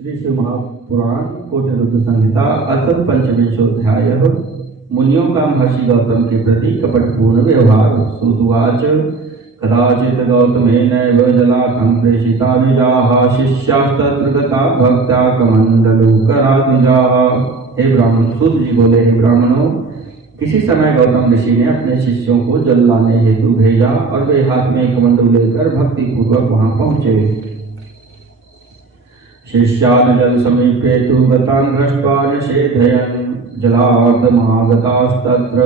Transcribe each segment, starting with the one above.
श्री शिव महापुराण कोटिरुद्र संहिता अथ पंचविंशोऽध्यायः मुनियों का महर्षि गौतम के प्रति कपटपूर्ण व्यवहार। सूतुवाच कदाचित् गौतमेनैव जलाखं प्रेषिता द्विजाः शिष्यास्तत्र गता भक्त्या कमण्डलूकराद्विजाः। हे ब्राह्मण, सूत जी बोले, हे ब्राह्मणों, किसी समय गौतम ऋषि ने अपने शिष्यों को जल लाने हेतु भेजा और वे हाथ में कमंडलू लेकर भक्ति पूर्वक वहां पहुंचे। शिष्यान् जल समीपे तु गतान् दृष्ट्वा निषेधयन् जलार्धमागतास्तत्र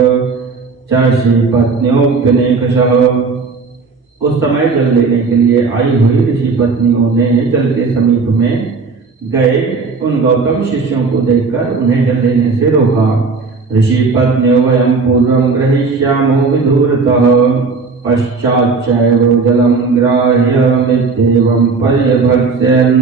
ऋषिपत्न्योऽप्यनेकशः। उस समय जल लेने के लिए आई हुई ऋषि पत्नियों ने जल के समीप में गए उन गौतम शिष्यों को देखकर उन्हें जल लेने से रोका। ऋषिपत्न्यो वयं पूर्वं ग्रहीष्यामो विधूरतः पश्चाच्चैव जलं ग्राह्यमित्येवं पर्यभक्ष्यन्।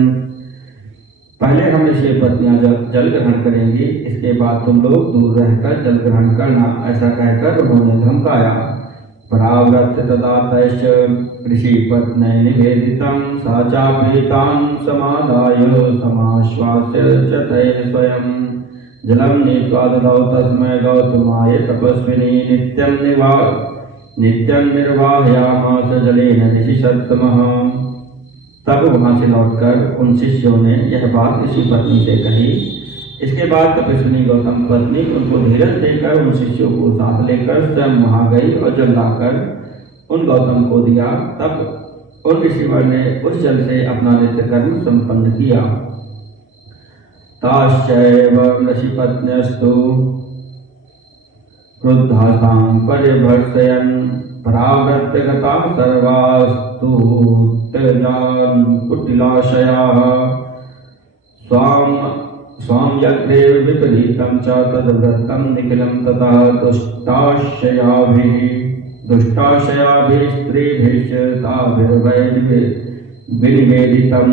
पहले हम ऋषि पत्नियां जल ग्रहण करेंगी, इसके बाद तुम लोग दूर रहकर जल ग्रहण करना, ऐसा कहकर उन्होंने धमकाया। पराव्रत तदा तैश्च ऋषि पत्न्यै निवेदितं सा चापि तान् समादाय समाश्वास्य च तैः स्वयं जलं नीत्वा ददौ तस्मै गौतमाय तपस्विनी नित्यं निर्वाहयामास जलेन ऋषिसत्तमः। तब वहां से लौटकर उन शिष्यों ने यह बात ऋषि पत्नी से कही। इसके बाद तपस्विनी गौतम पत्नी उनको धीरज देकर उन शिष्यों को साथ लेकर स्वयं वहां गई और जल लाकर उन गौतम को दिया। तब उन ऋषिवर ने उस जल से अपना नित्य कर्म संपन्न किया। ताश्चैव ऋषिपत्न्यस्तु क्रुद्धासां पर्यभर्षयन् पराव्रत्य गता सर्वास्तु त्यजान् कुटिलाशयाः स्वां यज्ञेव विपरीतं च तद्व्रतं निखिलं ततः दुष्टाशयाभिः स्त्रीभिश्च ताभिर्विनिवेदितम्।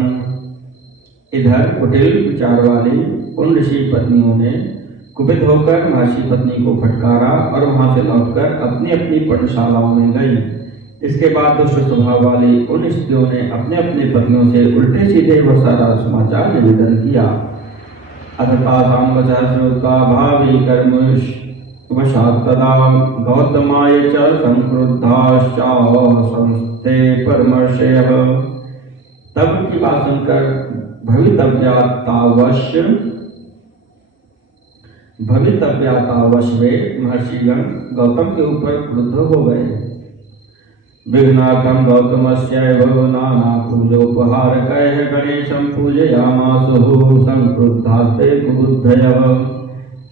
इधर कुटिल विचार वाली उन ऋषि पत्नियों ने कुपित होकर महर्षि पत्नी को फटकारा और वहां से लौटकर अपनी अपनी पर्णशालाओं में गई। इसके बाद दुष्ट स्वभाव वाली उन स्त्रियों ने अपने अपने पत्नियों से उल्टे सीधे वह सारा समाचार निवेदन किया। अथतासां वचः श्रुत्वा भावी कर्मवशात् तदा गौतमाय च संक्रुद्धाश्चासंस्ते परमर्षयः। तब की बात सुनकर भवितव्यातावश वे महर्षिगण गौतम के ऊपर क्रुद्ध हो गए। विघ्नार्थं गौतमस्यैव नाना पूजोपहारकैः गणेशं पूजयामासुः संक्रुद्धास्ते कुबुद्धयः।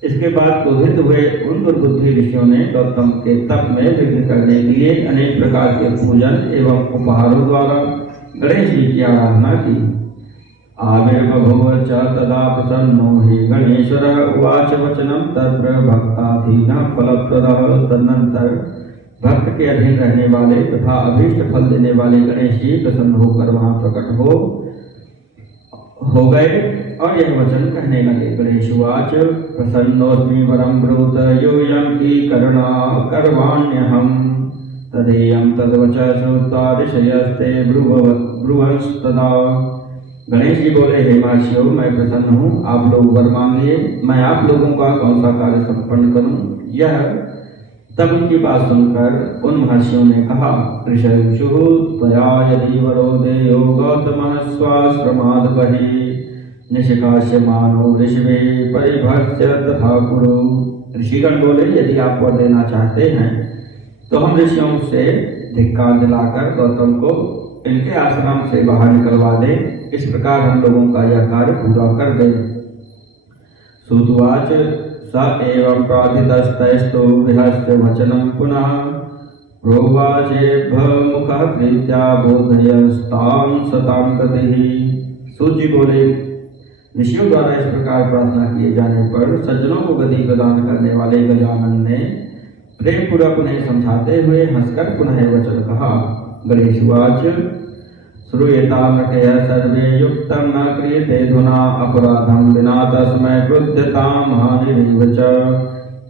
इसके बाद क्रोधित हुए उन दुर्बुद्धि ऋषियों ने गौतम के तप में विघ्न करने के लिए अनेक प्रकार के पूजन एवं उपहारों द्वारा गणेश जी की आराधना की। आविर्बभूव च तदा प्रसन्नो हि गणेश्वरः उवाच वचनं तत्र भक्ताधीनः फलप्रदः। तदनंतर भक्त के अधीन रहने वाले तथा अभीष्ट फल देने वाले गणेश जी प्रसन्न होकर वहां प्रकट हो गए और यह वचन कहने लगे। गणेश उवाच प्रसन्नोऽस्मि वरं ब्रूत यूयं की करुणा करवाण्यहं तदेयं तद्वचः श्रुत्वा ऋषयस्ते ब्रुवंस्तदा। गणेश जी बोले, हे महर्षियों, मैं प्रसन्न हूँ, आप लोग वर मांगिए, मैं आप लोगों का कौन सा कार्य संपन्न करूं। यह तब उनकी बात सुनकर उन महर्षियों ने कहा, ऋषयुषुः त्वया यदि वरो देयो गौतमः स्वाश्रमाद् बहिः निष्कास्यमानो ऋषिभिः परिभर्ष्य तथा कुरु। ऋषिगण बोले, यदि आप वर देना चाहते हैं तो हम ऋषियों से धिक्कार दिलाकर गौतम को इनके आश्रम से बाहर निकलवा दें। इस प्रकार हम लोगों का यह कार्य पूरा कर दें। सूतुवाच स एवं प्रार्थितस्तैस्तु गृहस्य वचनं पुनः प्रोवाचेभ्यमुखः प्रीत्या बोधयस्तां सतां गतिः। सूत जी बोले, ऋषियों द्वारा इस प्रकार प्रार्थना किए जाने पर सज्जनों को गति प्रदान करने वाले गजानन ने प्रेम पूर्वक उन्हें समझाते हुए हंसकर पुनः वचन कहा। गणेश उवाच श्रूयतां नखयः सर्वे युक्तं न क्रियते धुना अपराधं विना तस्मै क्रुध्यतां हानिरेव च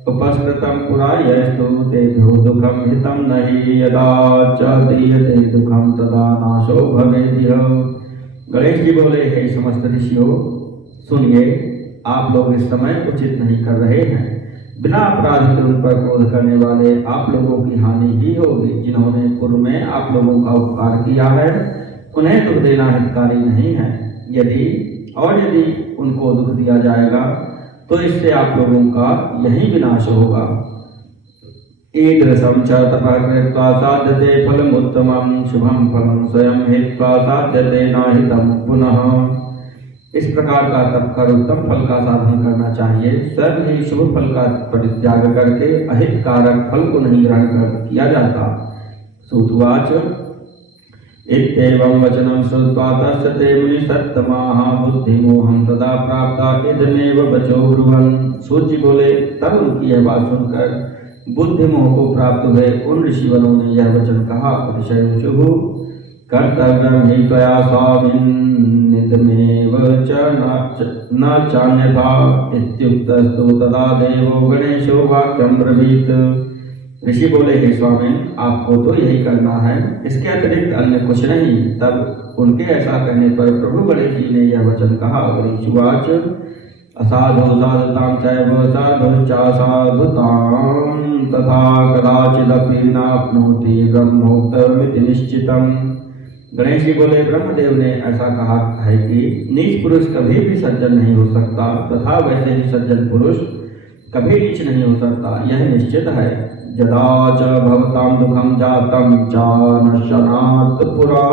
उपस्कृतं पुरा यस्तु तेभ्यो दुःखं हितं न हि यदा च दीयते दुःखं तदा नाशो भवेदिह। गणेश जी बोले, हे समस्त ऋषियों, सुनिए, आप लोग इस समय उचित नहीं कर रहे हैं। बिना अपराध के उन पर क्रोध करने वाले आप लोगों की हानि ही होगी। जिन्होंने पूर्व में आप लोगों का उपकार किया है, उन्हें दुख देना हितकारी नहीं है। यदि उनको दुख दिया जाएगा तो इससे आप लोगों का यही विनाश होगा। ईदृशं च तपः कृत्वा साध्यते फलमुत्तमं, शुभं फलं स्वयं हित्वा साध्यते नाहितं पुनः। इस प्रकार का तप कर उत्तम फल का साधन करना चाहिए। स्वयं ही शुभ फल का परित्याग करके अहित कारक फल को नहीं ग्रहण कर किया जाता। सूतवाच इत्येवं वचनं श्रुत्वा तस्य ते मुनिसत्तमाः बुद्धिमोहं तदा प्राप्ता इदमेव वचो ब्रुवन्। सूत जी बोले, तब उनकी यह बात सुनकर बुद्धिमोह को प्राप्त हुए उन ऋषिवरों ने यह वचन कहा, ऋषयुः कर्तव्यं हि त्वया स्वामिन्निदमेव च न चान्यथा इत्युक्तस्तु तदा देवो गणेशो वाक्यं ब्रवीत। ऋषि बोले, हे स्वामिन, आपको तो यही करना है, इसके अतिरिक्त अन्य कुछ नहीं। तब उनके ऐसा कहने पर प्रभु गणेश जी ने यह वचन कहा, गणेशवाच असाधु साधुतां चैव साधुश्चासाधुतां तथा कदाचिदपि नाप्नोति ब्रह्मोक्तमिति निश्चितम्। गणेश जी बोले, ब्रह्मदेव ने ऐसा कहा है कि नीच पुरुष कभी भी सज्जन नहीं हो सकता तथा वैसे ही सज्जन पुरुष कभी नीच नहीं हो सकता, यह निश्चित है। यदा च भवतां दुःखं जातं च नश्यनात् पुरा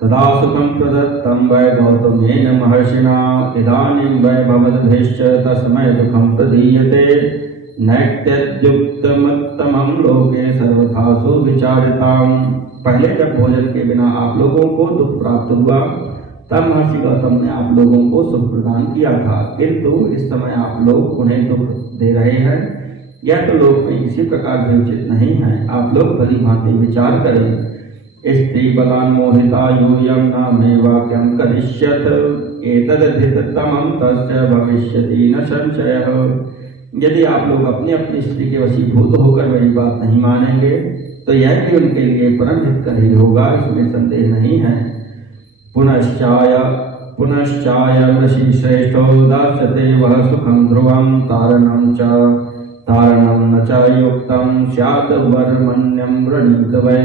तदा सुखं प्रदत्तं वै गौतमेन महर्षिणा इदानीं वै भवद्भिश्च तस्मै दुःखं प्रदीयते नैत्यद्युक्तमुत्तमं लोके सर्वथा सुविचारिताम्। पहले जब भोजन के बिना आप लोगों को दुख प्राप्त हुआ तब महर्षि गौतम ने आप लोगों को सुख प्रदान किया था, किंतु इस समय आप लोग उन्हें दुख दे रहे हैं। यह तो लोक में किसी प्रकार भी उचित नहीं है। आप लोग भली भांति विचार करें। स्त्री बलान् मोहिता यूयं न मे वाक्यं करिष्यत् एतदधिततमं तस्य भविष्यति न संशयः। यदि आप लोग अपनी अपनी स्त्री के वशीभूत होकर मेरी बात नहीं मानेंगे तो यह भी उनके लिए परम हितकारी होगा, इसमें संदेह नहीं है। पुनश्चायं ऋषि श्रेष्ठो दास्यते वह सुखं ध्रुवं तारणं न च युक्तं स्यात् वर्मण्यं वृणीत वै।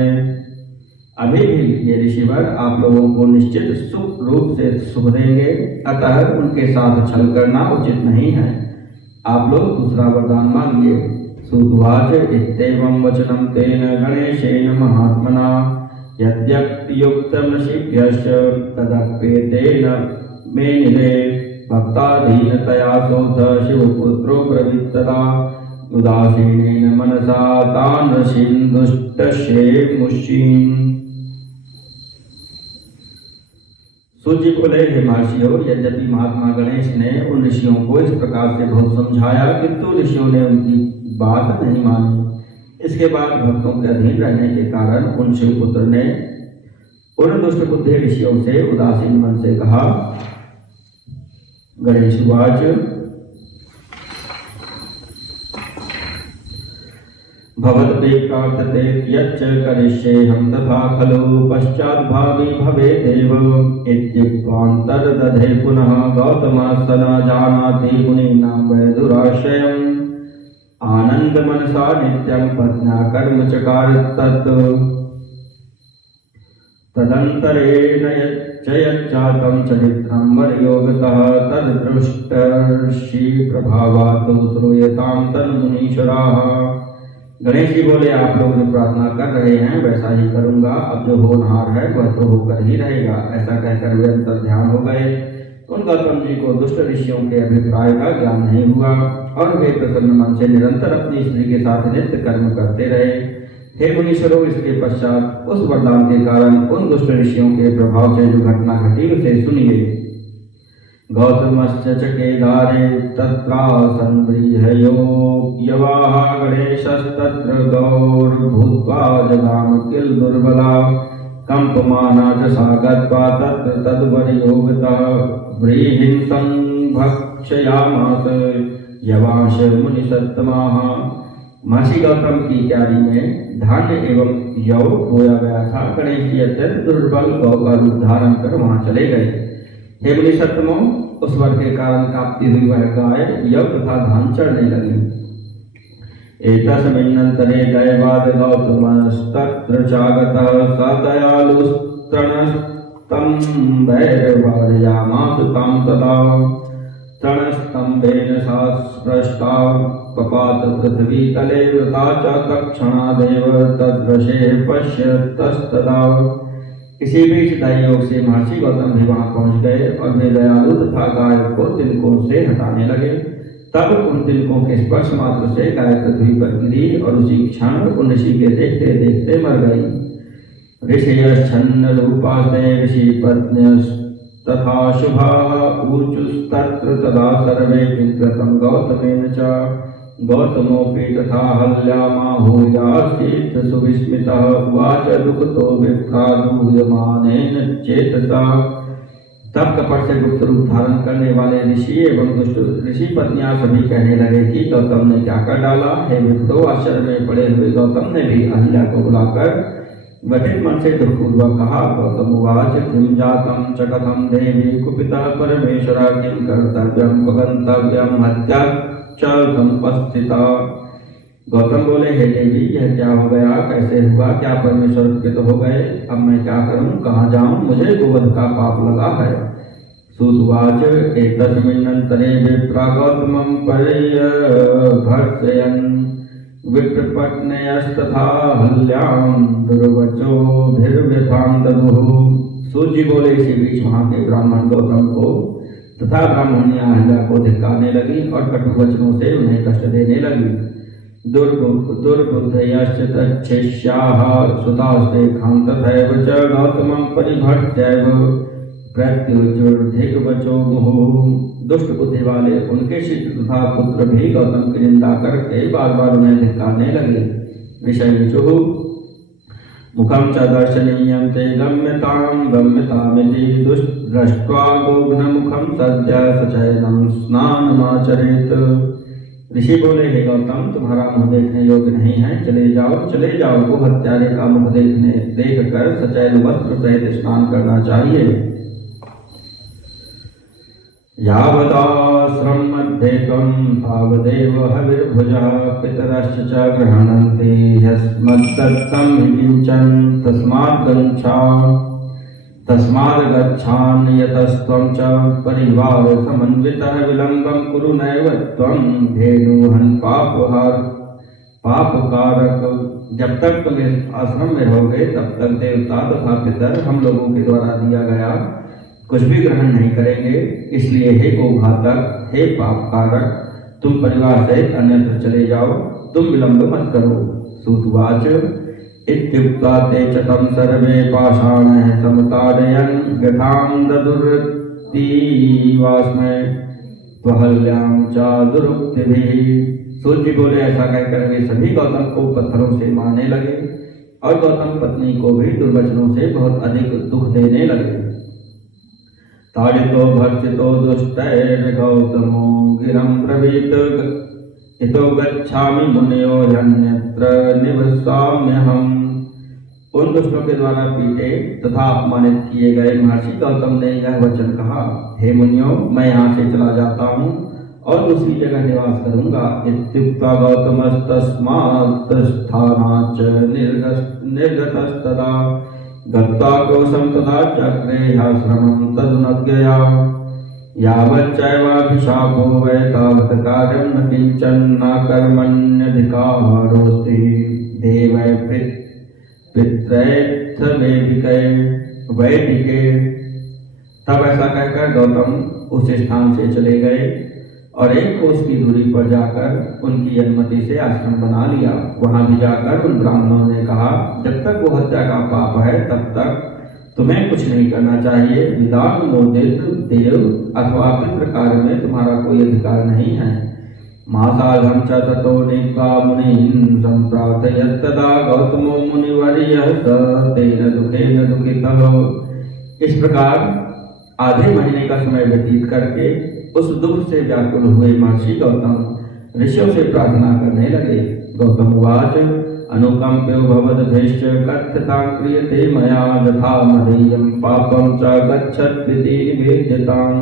अभी भी ये ऋषिवर आप लोगों को निश्चित सुख रूप से सुख देंगे, अतः उनके साथ छल करना उचित नहीं है। आप लोग दूसरा वरदान मांगिए। सुतवाच इत्येवं वचनं तेन गणेशेन महात्मना यद्युक्तमृषिभ्यश्च तदप्येतेन मेनिरे भक्ताधीनतया सोऽथ शिवपुत्रो ब्रवीत्तदा उदासीनेन मनसा तान् ऋषीन् दुष्टशेमुषीन्। सूत जी बोले, हे महर्षियों, यद्यपि महात्मा गणेश ने उन ऋषियों को इस प्रकार से बहुत समझाया, किंतु ऋषियों ने उनकी बात नहीं मानी। इसके बाद भक्तों के अधीन रहने के कारण उन शिवपुत्र ने उन दुष्ट बुद्धि ऋषियों से उदासीन मन से कहा, गणेशवाच भवद्भिप्रार्थते यच्च करिष्येऽहं तथा खलु पश्चाद्भावी भवेदेव इत्युक्त्वान्तर्दधे पुनः गौतमस्य न जानाति मुनीनां वै दुराश्रयम् आनन्दमनसा नित्यं पत्न्या कर्म चकार तत् तदन्तरेण यच्चातं चरित्रं वरयोगतः तद्दृष्टर्षि प्रभावात् श्रूयतां तन्मुनीश्वराः। गणेश जी बोले, आप लोग जो प्रार्थना कर रहे हैं वैसा ही करूंगा। अब जो होनहार है वह तो होकर ही रहेगा। ऐसा कहकर वे अंतर ध्यान हो गए। उन गौतम जी को दुष्ट ऋषियों के अभिप्राय का ज्ञान नहीं हुआ और वे प्रसन्न मन से निरंतर अपनी स्त्री के साथ नित्य कर्म करते रहे। हे मुनीश्वरों, इसके पश्चात उस वरदान के कारण उन दुष्ट ऋषियों के प्रभाव से जो घटना घटी उसे सुनिए। गौतमस्य च केदारे तत्रासन् व्रीहयो यवाः गणेशस्तत्र गौर्भूत्वा जगाम किल दुर्बला कंपमाना च सा गत्वा तत्र तद्वरयोगतः व्रीहिं संभक्षयामास यवांश मुनिसत्तमाः। महर्षि गौतम की क्यारी में धान्य एवं यव बोया गया था। गणेश जी अत्यंत दुर्बल गौ का रूप धारण कर वहां चले गए। हे मुनि सत्तमो, उस वर के कारण कांपती हुई वह गाय यव तथा धान चढ़ने लगी। एतस्मिन्नन्तरे दैवाद गौतमस्तत्र चागतः स दयालुस्तृणस्तं भैरवार्यामास तां तदा। तृणस्तम्भेन सा स्पृष्टा पपात पृथ्वीतले वृता च तत्क्षणादेव तद्वशे पश्यतस्तदा। इसी बीच दैवयोग से महर्षि गौतम भी वहां पहुंच गए और वे दयालु तथा गाय को तिलकों से हटाने लगे। तब उन तिलकों के स्पर्श मात्र से गाय पृथ्वी पर गिरी और उसी क्षण उन ऋषि के देखते देखते मर गई। ऋषयश्छन्न रूपास्ते ऋषि पत्न्यस्तथा शुभाः ऊचुस्तत्र तदा सर्वे विकृतं गौतमेन च। गौतमोऽपि तथा हल्यामाहूयासीत् सुविस्मितः उवाच दुःखतो विप्रादूयमानेन चेतसा। तब कपट से गुप्त रूप धारण करने वाले ऋषि एवं दुष्ट ऋषि पत्नियां सभी कहने लगे कि गौतम ने क्या कर डाला। हे विप्रो, आश्चर्य में पड़े हुए गौतम ने भी अहिल्या को बुलाकर व्यथित मन से दुखपूर्वक कहा। गौतम उवाच किं जातं च कथं देवी कुपितः परमेश्वर किं कर्तव्यं गन्तव्यं हत्या च समुपस्थिता। गौतम बोले, हे देवी, यह क्या हो गया, कैसे हुआ, क्या परमेश्वर कृत हो गए, अब मैं क्या करूं, कहाँ जाऊं, मुझे गोवध का पाप लगा है। सूतवाच एतस्मिन्नन्तरे विप्रा गौतमं पर्यभर्त्सयन् विप्रपत्न्यस्तथा हल्यां दुर्वचोभिर्व्यथां ददुः। सूत जी बोले, इसी बीच वहां के ब्राह्मण गौतम को तथा ब्राह्मणियां अहिल्या को धिक्कारने लगी और कटु वचनों से उन्हें कष्ट देने लगी। दुर्बुद्धयश्च तच्छिष्याः सुतास्ते खान्तथैव च गौतमं परिभर्त्यैव प्रत्युजुर्धिग्वचो मुहुः। दुष्ट बुद्धि वाले उनके शिष्य तथा पुत्र भी गौतम की निंदा करके बार बार उन्हें धिक्कारने लगे। विषयिचुः मुखं च दर्शनीयं ते गम्यतामिति दृष्ट्वा गोघ्नमुखं सद्य सचैनं स्नानमाचरेत्। ऋषि बोले, हे गौतम, तुम्हारा मुख देखने योग्य नहीं है, चले जाओ, वो हत्यारे का मुख देख कर सचैल वस्त्र सहित स्नान करना चाहिए। यावदाश्रम मध्ये त्वं तावदेव हविर्भुजः पितरश्च च गृह्णन्ति यस्मद्दत्तं हि किञ्चन तस्माद् गच्छान्यतस्त्वं च परिवार समन्वितः विलम्बं कुरु नैव त्वं धेनुहन् पापकारक। जब तक तुम इस आश्रम में रहोगे तब तक देवता तथा पितर हम लोगों के द्वारा दिया गया कुछ भी ग्रहण नहीं करेंगे। इसलिए हे गोघातक, हे पापकारक, तुम परिवार सहित अन्यत्र चले जाओ, तुम विलंब मत करो। सूतवाच इत्युक्ता ते च तं सर्वे पाषाणैः समताडयन् व्यथां ददुर्तीवास्मै त्वहल्यां च दुरुक्तिभिः। सूत जी बोले, ऐसा कहकर वे सभी गौतम को पत्थरों से मारने लगे और गौतम पत्नी को भी दुर्वचनों से बहुत अधिक दुख देने लगे। ताडितो भर्त्सितो दुष्टैर्गौतमो गिरं ब्रवीत इतो गच्छामि मुनयो यन्यत्र निवसाम्यहम्। उन दुष्टों के द्वारा पीटे तथा अपमानित किए गए महर्षि गौतम ने यह वचन कहा, हे मुनियों, मैं यहाँ से चला जाता हूँ और दूसरी जगह निवास करूंगा। इत्युक्त्वा गौतमस्तस्मात् स्थानाच्च निर्गतस्तदा गत्वा कोशं तदा चक्रेहाश्रमं तदनुज्ञया। यावच्चैवाभिशापो वै तावत् कार्यं न किञ्चन न कर्मण्यधिकारोऽस्ति देवै पितरैत्थ वैदिके। तब ऐसा कहकर गौतम उस स्थान से चले गए और एक कोस की दूरी पर जाकर उनकी अनुमति से आश्रम बना लिया। वहां भी जाकर उन ब्राह्मणों ने कहा, जब तक वो हत्या का पाप है तब तक तुम्हें कुछ नहीं करना चाहिए। विदानुमोदित देव अथवा पितृ कार्य में तुम्हारा कोई अधिकार नहीं है। मासाधं च ततो नीत्वा मुनीन् सम्प्रार्थयत् तदा गौतमो मुनिवर्यः स तेन दुखेन दुःखितः। इस प्रकार आधे महीने का समय व्यतीत करके उस दुख से व्याकुल हुए महर्षि गौतम ऋषियों से प्रार्थना करने लगे। गौतम उवाच अनुकंप्यो भवद्भिश्च कथ्यतां क्रियते मया यथा मदीयं पापं च गच्छत्विति निवेद्यताम्।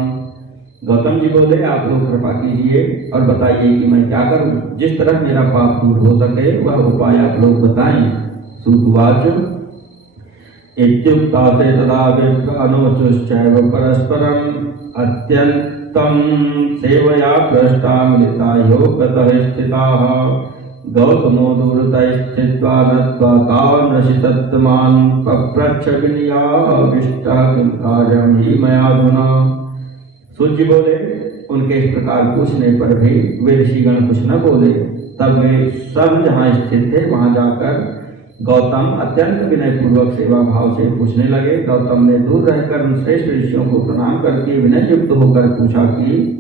गौतम जी बोले, आप लोग कृपा कीजिए और बताइए कि मैं क्या करूं, जिस तरह मेरा पाप दूर हो सके वह उपाय आप लोग बताएं। सूत उवाच इत्युक्ता ते तदा विप्रानोचुश्चैव परस्परम् अत्यन्तं सेवया पृष्टा मिलिता योगतः स्थिताः। गौतमो दूरतः स्थित्वा नत्वा तान्नशितत्तमान् पप्रच्छ विनयाविष्टः किं कार्यं हि मयाधुना। सूत जी बोले, उनके इस प्रकार पूछने पर भी वे ऋषिगण कुछ न बोले। तब वे सब जहाँ स्थित थे वहां जाकर गौतम अत्यंत विनय पूर्वक सेवा भाव से पूछने लगे। गौतम ने दूर रहकर उन श्रेष्ठ ऋषियों को प्रणाम करके विनय युक्त होकर पूछा कि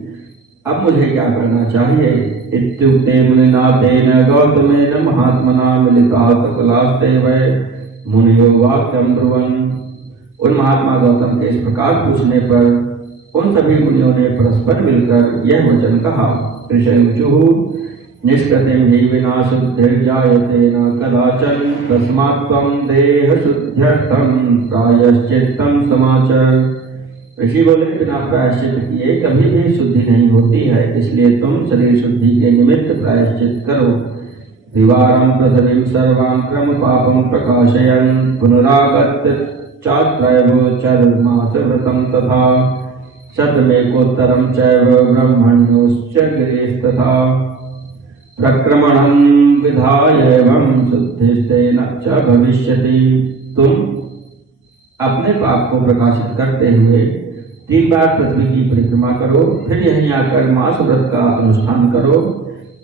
अब मुझे क्या करना चाहिए। इत्युक्ते मुनिना तेन गौतमेन महात्मना मिलिता सकलास्ते वै मुनियो वाक्यं ब्रुवन्। उन महात्मा गौतम के इस प्रकार पूछने पर उन सभी मुनियों ने परस्पर मिलकर यह वचन कहा। ऋषयुः निष्कृतिं हि विना शुद्धिर्जायते न कदाचन तस्मात् त्वं देहशुद्ध्यर्थं प्रायश्चित्तं समाचर। ऋषि बोले, बिना प्रायश्चित किए कभी भी शुद्धि नहीं होती है, इसलिए तुम शरीर शुद्धि के निमित्त प्रायश्चित करो। द्विवारं पृथ्वीं सर्वां क्रम पापं प्रकाशयन् पुनरागत्य चात्रैव चरमास व्रतं तथा शतमेकोत्तरं चैव ब्रह्मण्योश्च गिरेस्तथा प्रक्रमणं विधाय एवं शुद्धिस्तेन च भविष्यति। तुम अपने पाप को प्रकाशित करते हुए 3 बार पृथ्वी की परिक्रमा करो, फिर यहीं आकर मास व्रत का अनुष्ठान करो।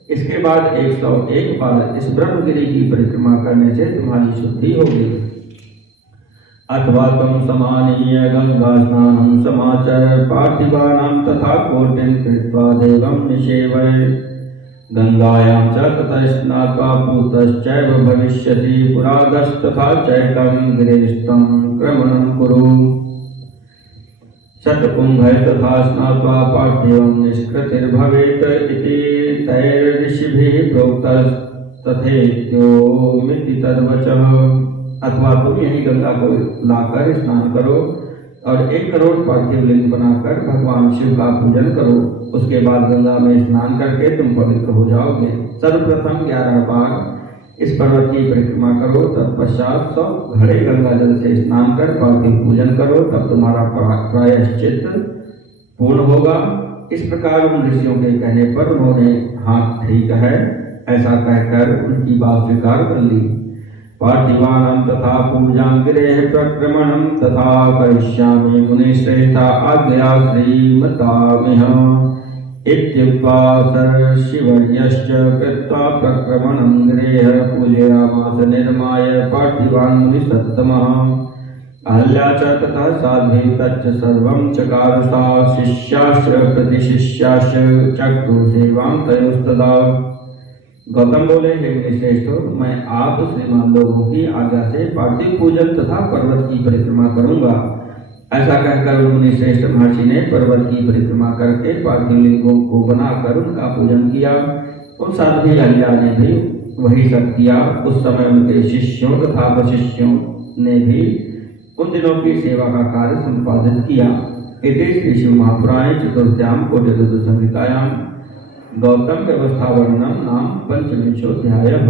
इसके बाद 101 बार इस ब्रह्मगिरि की परिक्रमा करने से तुम्हारी शुद्धि होगी। अथवा तुम समानीय गंगा स्नानं समाचर पार्थिवानां तथा कोटिं कृत्वा देवं निषेवय। गंगायां च ततः स्नात्वा पूतश्चैव भविष्यति पुरादस्तथा चैकं गिरेस्तं क्रमणं कुरु। शतकुंभैस्तथा स्नात्वा पार्थिवं निष्कृतिर्भवेत् इति तैर्ऋषिभिः प्रोक्तस्तथेत्योमिति तद्वचः। अथवा तुम यही गंगा को लाकर स्नान करो और 1 करोड़ पार्थिव लिंग बनाकर भगवान शिव का पूजन करो। उसके बाद गंगा में स्नान करके तुम पवित्र हो जाओगे। सर्वप्रथम 11 बार इस पर्वत की परिक्रमा करो, तत्पश्चात 100 घड़े गंगा जल से स्नान कर पार्थिव पूजन करो, तब तुम्हारा प्रायश्चित पूर्ण होगा। इस प्रकार उन ऋषियों के कहने पर उन्होंने हाँ ठीक है ऐसा कहकर उनकी बात स्वीकार कर ली। पार्थिवानां तथा पूजां गिरेः प्रक्रमणं तथा करिष्यामि मुनिश्रेष्ठा आज्ञया श्रीमतामिह। इत्युक्त्वा सर्षिवर्यश्च कृत्वा प्रक्रमणं गिरेः पूजयामास निर्माय पार्थिवान् मुनिसत्तमः। अहल्या च तथा साध्वी तच्च सर्वं चकार सा शिष्याश्च प्रतिशिष्याश्च चक्रु सेवां तयोस्तदा। गौतम बोले, हे मुनिश्रेष्ठ, मैं आप श्रीमान लोगों की आज्ञा से पार्थिव पूजन तथा पर्वत की परिक्रमा करूंगा। ऐसा कहकर मुनिश्रेष्ठ महर्षि ने पर्वत की परिक्रमा करके पार्थिव लिंगों को बनाकर उनका पूजन किया। उन साध्वी अहल्या ने भी वही सब किया। उस समय उनके शिष्यों तथा वशिष्यों ने भी उन दिनों की सेवा का कार्य संपादित किया। इति श्री शिव महापुराणे चतुर्थ्याम कोटिचतुर्थ संहितायां गौतम व्यवस्था वर्णनम नाम 5वाध्यायः।